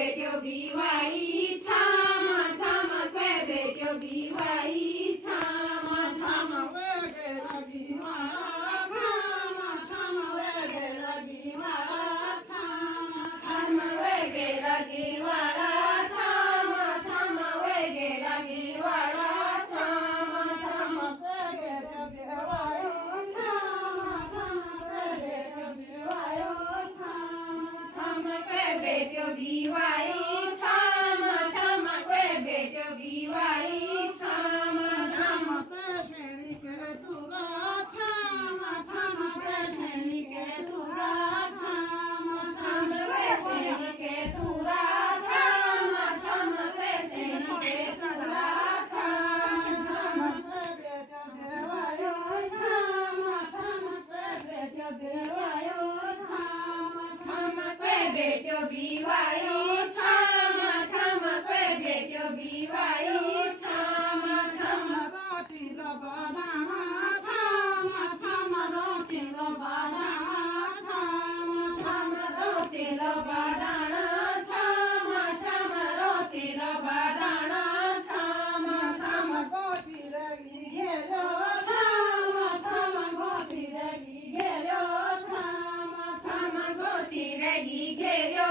बेट्यो by छाम छाम के बेट्यो by छाम छाम वेगेरा बिवाड़ा छाम छाम वेगेरा बिवाड़ा छाम वेगेरा गिवाड़ा छाम छाम वेगेरा गिवाड़ा छाम छाम वेगेरा बिवायो छाम छाम वेगेरा बिवायो छाम के बेट्यो by छाम छाम के बेट्यो बिवाई छाम छाम पेशेरी के तुरा छाम छाम पेशेरी के तुरा छाम छाम वेसेनी के तुरा छाम छाम वेसेनी के तुरा छाम छाम बेटा देवायो छाम छाम बेटा देवायो छाम के बेट्यो बिवाई छाम छाम के बेट्यो बिवाई छाम छाम रोटी लबाना छाम छाम रोटी लबाना छाम रोटी लबाडाणा छाम छाम रोटी लबाडाणा छाम छाम गोटी रगी घेरो छाम छाम गोटी रगी घेरो छाम छाम गोती रगी घेर्यो